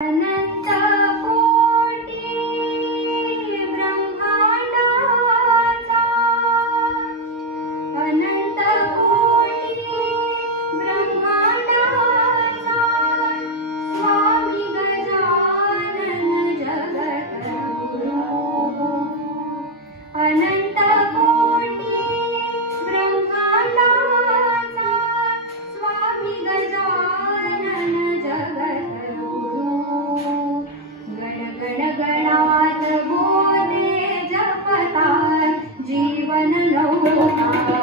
And Thank you.